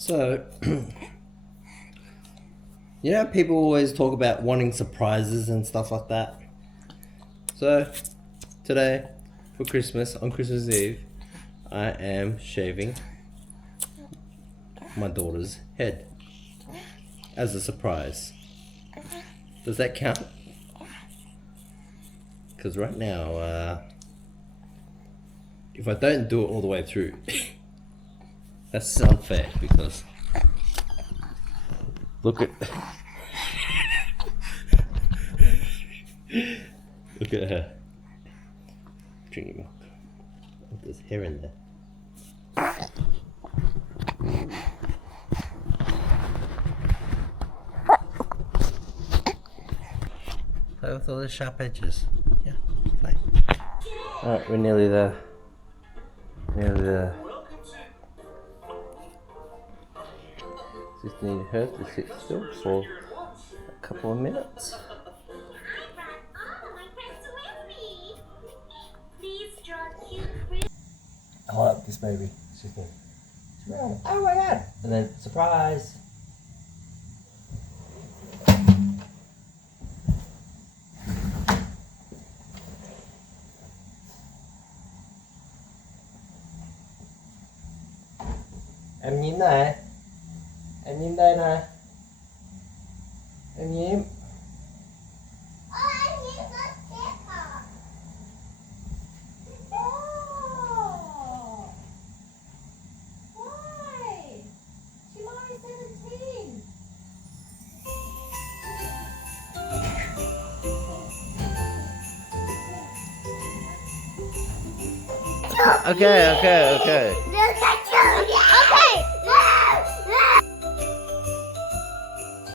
So, you know, people always talk about wanting surprises and stuff like that. So, today, for Christmas, on Christmas Eve, I am shaving my daughter's head as a surprise. Does that count? Because right now, if I don't do it all the way through, that's unfair because look at look at her drinking milk. There's hair in there. Play with all the sharp edges. Yeah, play. Alright, we're nearly there. Nearly there. Just need her to sit still for a couple of minutes. I like this baby. She's going, oh my god! And then, surprise! Em nhìn này. Em nhìn đây này. Em nhìn. Okay.